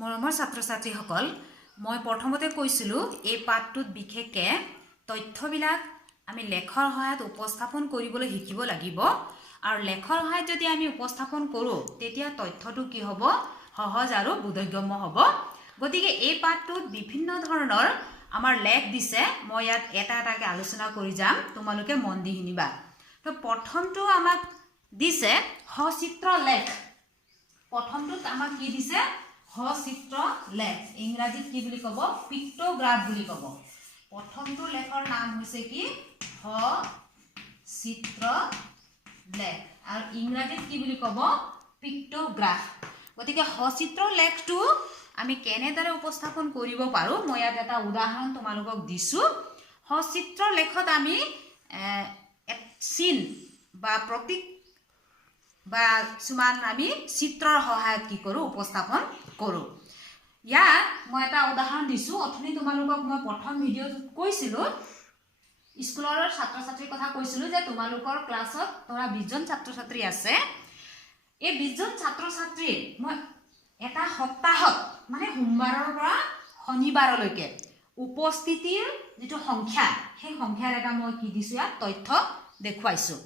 মৰমৰ ছাত্ৰ-ছাত্ৰীসকল, মই প্ৰথমতে কৈছিলো এই পাঠটোত বিশেষকৈ তথ্যবিলাক আমি লেখৰ সহায়ত উপস্থাপন কৰিবলৈ শিকিব লাগিব আৰু লেখৰ সহায়ত যদি আমি উপস্থাপন কৰোঁ তেতিয়া তথ্যটো কি হ'ব সহজ আৰু বোধগম্য হ'ব। গতিকে এই পাঠটোত বিভিন্ন ধৰণৰ আমাৰ লেখ দিছে, মই ইয়াত এটা এটাকৈ আলোচনা কৰি যাম, তোমালোকে মন দি শুনিবা। তো প্ৰথমটো আমাক দিছে সচিত্ৰ লেখ। প্ৰথমটোত আমাক কি দিছে সচিত্ৰ লেখ, ইংৰাজীত কি বুলি ক'ব পিক্টোগ্ৰাফ বুলি ক'ব। প্ৰথমটো লেখৰ নাম হৈছে কি সচিত্ৰ লেখ আৰু ইংৰাজীত কি বুলি ক'ব পিক্টোগ্ৰাফ। গতিকে সচিত্ৰ লেখটো আমি কেনেদৰে উপস্থাপন কৰিব পাৰোঁ মই ইয়াত এটা উদাহৰণ তোমালোকক দিছোঁ। সচিত্ৰ লেখত আমি চিন বা প্ৰতীক বা কিছুমান আমি চিত্ৰৰ সহায়ত কি কৰোঁ উপস্থাপন কৰোঁ। ইয়াত মই এটা উদাহৰণ দিছোঁ। অথনি তোমালোকক মই প্ৰথম ভিডিঅ'ত কৈছিলোঁ, স্কুলৰ ছাত্ৰ ছাত্ৰীৰ কথা কৈছিলোঁ যে তোমালোকৰ ক্লাছত ধৰা 20 জন ছাত্ৰ ছাত্ৰী আছে। এই 20 জন ছাত্ৰ ছাত্ৰীৰ মই এটা সপ্তাহত মানে সোমবাৰৰ পৰা শনিবাৰলৈকে উপস্থিতিৰ যিটো সংখ্যা সেই সংখ্যাৰ এটা মই কি দিছোঁ ইয়াত তথ্য দেখুৱাইছোঁ।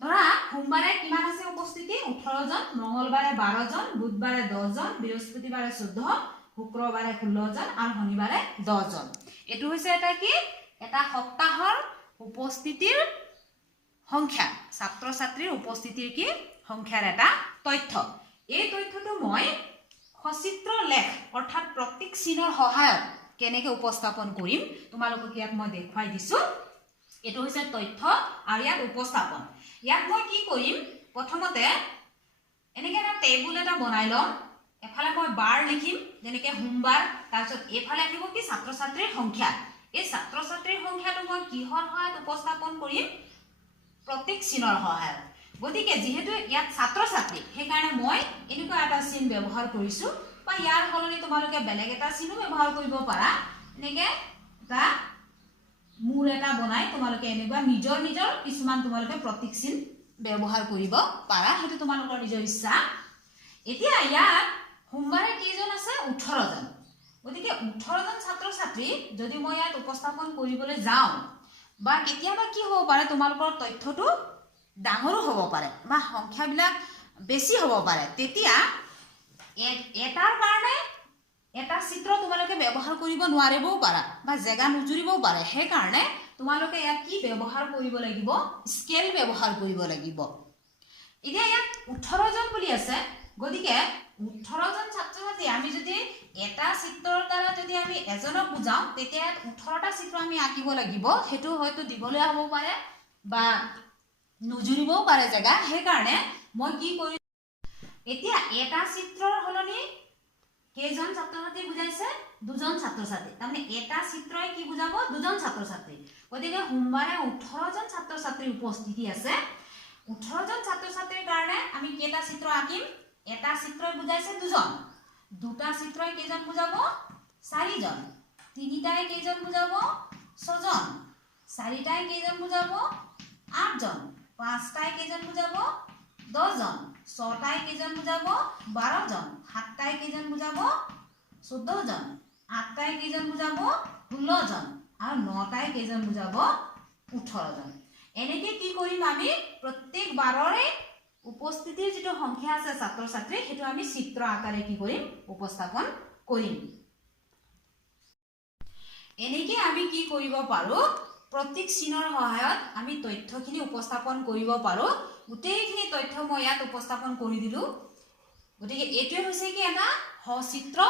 ধৰা সোমবাৰে কিমান আছে উপস্থিতি 18 জন, মঙ্গলবাৰে 12 জন, বুধবাৰে 10 জন, বৃহস্পতিবাৰে 14, শুক্ৰবাৰে 16 জন আৰু শনিবাৰে 10 জন। এইটো হৈছে এটা কি এটা সপ্তাহৰ উপস্থিতিৰ সংখ্যা, ছাত্ৰ ছাত্ৰীৰ উপস্থিতিৰ কি সংখ্যাৰ এটা তথ্য। এই তথ্যটো মই সচিত্ৰ লেখ অৰ্থাৎ প্ৰতীক চিনৰ সহায়ত কেনেকৈ উপস্থাপন কৰিম তোমালোকক ইয়াত মই দেখুৱাই দিছোঁ। এইটো হৈছে তথ্য আৰু ইয়াত উপস্থাপন। ইয়াত মই কি কৰিম প্ৰথমতে এনেকৈ এটা টেবুল এটা বনাই ল'ম। এফালে মই বাৰ লিখিম যেনেকৈ সোমবাৰ, তাৰপিছত এইফালে আহিব কি ছাত্ৰ ছাত্ৰীৰ সংখ্যা। এই ছাত্ৰ ছাত্ৰীৰ সংখ্যাটো মই কিহৰ সহায়ত উপস্থাপন কৰিম প্ৰতীক চিনৰ সহায়ত। গতিকে যিহেতু ইয়াত ছাত্ৰ ছাত্ৰী সেইকাৰণে মই এনেকুৱা এটা চিন ব্যৱহাৰ কৰিছোঁ, বা ইয়াৰ সলনি তোমালোকে বেলেগ এটা চিনো ব্যৱহাৰ কৰিব পাৰা। এনেকৈ এটা মূৰ এটা বনাই তোমালোকে এনেকুৱা নিজৰ নিজৰ কিছুমান তোমালোকে প্ৰতীক চিন ব্যৱহাৰ কৰিব পাৰা, সেইটো তোমালোকৰ নিজৰ ইচ্ছা। এতিয়া ইয়াত সোমবাৰে কেইজন আছে 18 জন। গতিকে 18 জন ছাত্ৰ ছাত্ৰী যদি মই ইয়াত উপস্থাপন কৰিবলৈ যাওঁ, বা কেতিয়াবা কি হ'ব পাৰে তোমালোকৰ তথ্যটো ডাঙৰো হ'ব পাৰে বা সংখ্যাবিলাক বেছি হ'ব পাৰে, তেতিয়া এটাৰ কাৰণে এটা চিত্ৰ তোমালোকে ব্যৱহাৰ কৰিব নোৱাৰিবও পাৰা বা জেগা নুজুৰিবও পাৰে। সেইকাৰণে তোমালোকে ইয়াত কি ব্যৱহাৰ কৰিব লাগিব স্কেল ব্যৱহাৰ কৰিব লাগিব। এতিয়া ইয়াত 18 জন বুলি আছে, গতিকে 18 জন ছাত্ৰ ছাত্ৰী আমি যদি এটা চিত্ৰৰ দ্বাৰা যদি আমি এজনক বুজাওঁ তেতিয়া 18টা চিত্ৰ আমি আঁকিব লাগিব। সেইটো হয়তো দীঘলীয়া হ'ব পাৰে বা নুজুৰিবও পাৰে জেগা। সেইকাৰণে মই কি কৰিম এতিয়া এটা চিত্ৰৰ সলনি কেইজন ছাত্ৰ ছাত্ৰী বুজাইছে 2 জন ছাত্ৰ ছাত্ৰী, তাৰমানে এটা চিত্ৰই কি বুজাব 2 জন ছাত্ৰ ছাত্ৰী। গতিকে সোমবাৰে 18 জন ছাত্ৰ ছাত্ৰীৰ উপস্থিতি আছে। 18 জন ছাত্ৰ ছাত্ৰীৰ কাৰণে আমি কেইটা চিত্ৰ আঁকিম, এটা চিত্ৰই বুজাইছে 2 জন, দুটা চিত্ৰই কেইজন বুজাব 4 জন, তিনিটাই কেইজন বুজাব 6 জন, চাৰিটাই কেইজন বুজাব 8 জন, পাঁচটাই কেইজন বুজাব 10 জন, ছটাই কেইজন বুজাব 12 জন, সাতটাই কেইজন বুজাব 14 জন, আঠটাই কেইজন বুজাব 16 জন আৰু নটাই কেইজন বুজাব 18 জন। এনেকৈ কি কৰিম আমি প্ৰত্যেক বাৰৰে উপস্থিতিৰ যিটো সংখ্যা আছে ছাত্ৰ ছাত্ৰী সেইটো আমি চিত্ৰ আকাৰে কি কৰিম উপস্থাপন কৰিম। এনেকৈ আমি কি কৰিব পাৰোঁ প্ৰতীক চিনৰ সহায়ত আমি তথ্যখিনি উপস্থাপন কৰিব পাৰোঁ। গোটেইখিনি তথ্য মই ইয়াত উপস্থাপন কৰি দিলোঁ। গতিকে এইটোৱে হৈছে কি এটা সচিত্ৰ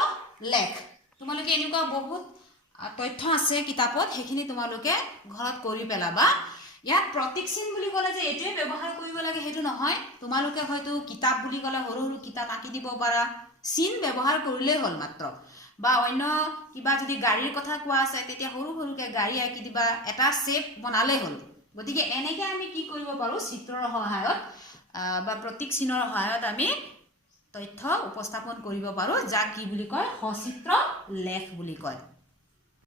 লেখ। তোমালোকে এনেকুৱা বহুত তথ্য আছে কিতাপত, সেইখিনি তোমালোকে ঘৰত কৰি পেলাবা। ইয়াত প্ৰতীক চিন বুলি ক'লে যে এইটোৱে ব্যৱহাৰ কৰিব লাগে সেইটো নহয়। তোমালোকে হয়তো কিতাপ বুলি ক'লে সৰু সৰু কিতাপ আঁকি দিব পাৰা, চিন ব্যৱহাৰ কৰিলেই হ'ল মাত্ৰ। বা অন্য কিবা যদি গাড়ীৰ কথা কোৱা আছে তেতিয়া সৰু সৰুকৈ গাড়ী আঁকি দিবা, এটা শ্বেপ বনালেই হ'ল। গতিকে এনেকৈ আমি কি কৰিব পাৰোঁ চিত্ৰৰ সহায়ত বা প্ৰতীক চিনৰ সহায়ত আমি তথ্য উপস্থাপন কৰিব পাৰোঁ, যাক কি বুলি কয় সচিত্ৰ লেখ বুলি কয়।